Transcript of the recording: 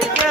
right